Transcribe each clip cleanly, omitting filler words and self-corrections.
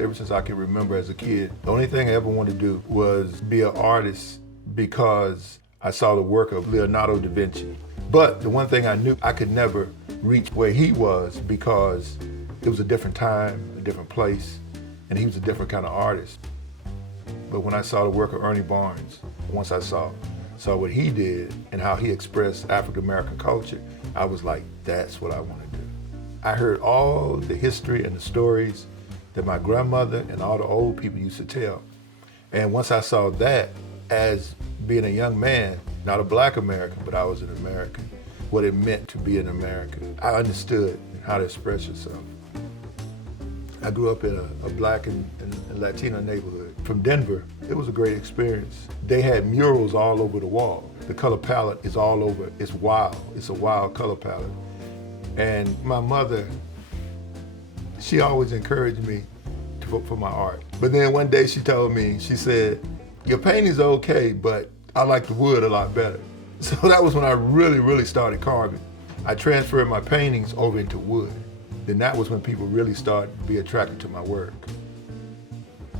ever since I can remember as a kid. The only thing I ever wanted to do was be an artist because I saw the work of Leonardo da Vinci. But the one thing I knew, I could never reach where he was because it was a different time, a different place, and he was a different kind of artist. But when I saw the work of Ernie Barnes, once I saw what he did and how he expressed African American culture, I was like, that's what I want to do. I heard all the history and the stories that my grandmother and all the old people used to tell. And once I saw that, as being a young man, not a black American, but I was an American, what it meant to be an American, I understood how to express yourself. I grew up in a black and Latino neighborhood. From Denver, it was a great experience. They had murals all over the wall. The color palette is all over. It's wild. It's a wild color palette. And my mother, she always encouraged me for my art. But then one day she told me, she said, your painting's okay, but I like the wood a lot better. So that was when I really started carving. I transferred my paintings over into wood. Then that was when people really started to be attracted to my work.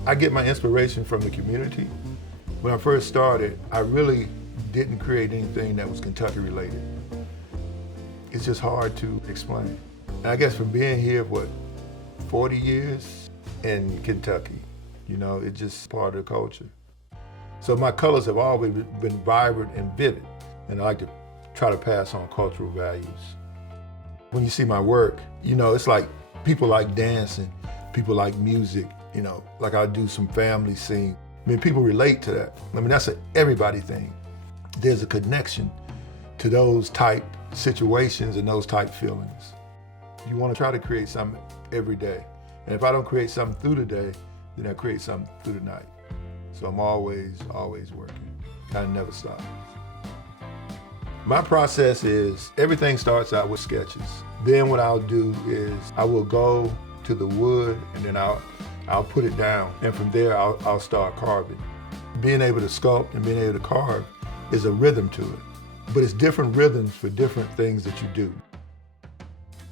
I get my inspiration from the community. When I first started, I really didn't create anything that was Kentucky related. It's just hard to explain. And I guess from being here, 40 years in Kentucky, it's just part of the culture. So my colors have always been vibrant and vivid, and I like to try to pass on cultural values. When you see my work, it's like people like dancing, people like music, like I do some family scene. People relate to that. That's an everybody thing. There's a connection to those type situations and those type feelings. You want to try to create something every day. And if I don't create something through the day, then I create something through the night. So I'm always working. Kind of never stops. My process is, everything starts out with sketches. Then what I'll do is I will go to the wood and then I'll put it down. And from there, I'll start carving. Being able to sculpt and being able to carve is a rhythm to it. But it's different rhythms for different things that you do.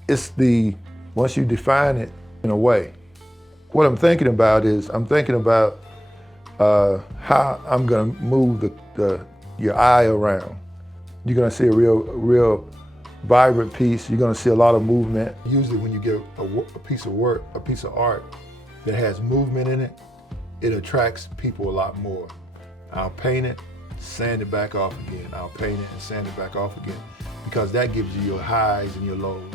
It's once you define it in a way, what I'm thinking about is, I'm thinking about how I'm gonna move your eye around. You're gonna see a real vibrant piece. You're gonna see a lot of movement. Usually when you get a piece of work, a piece of art that has movement in it, it attracts people a lot more. I'll paint it, sand it back off again. I'll paint it and sand it back off again, because that gives you your highs and your lows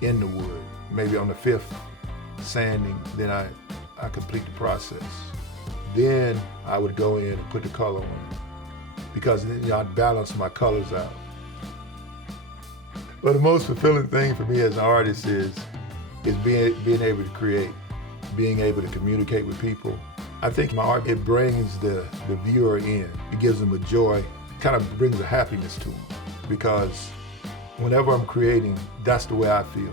in the wood. Maybe on the 5th sanding, then I complete the process. Then I would go in and put the color on it, because I'd balance my colors out. But the most fulfilling thing for me as an artist is being able to create, being able to communicate with people. I think my art, it brings the viewer in. It gives them a joy, kind of brings a happiness to them, because whenever I'm creating, that's the way I feel.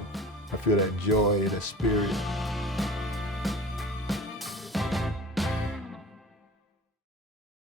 I feel that joy and that spirit.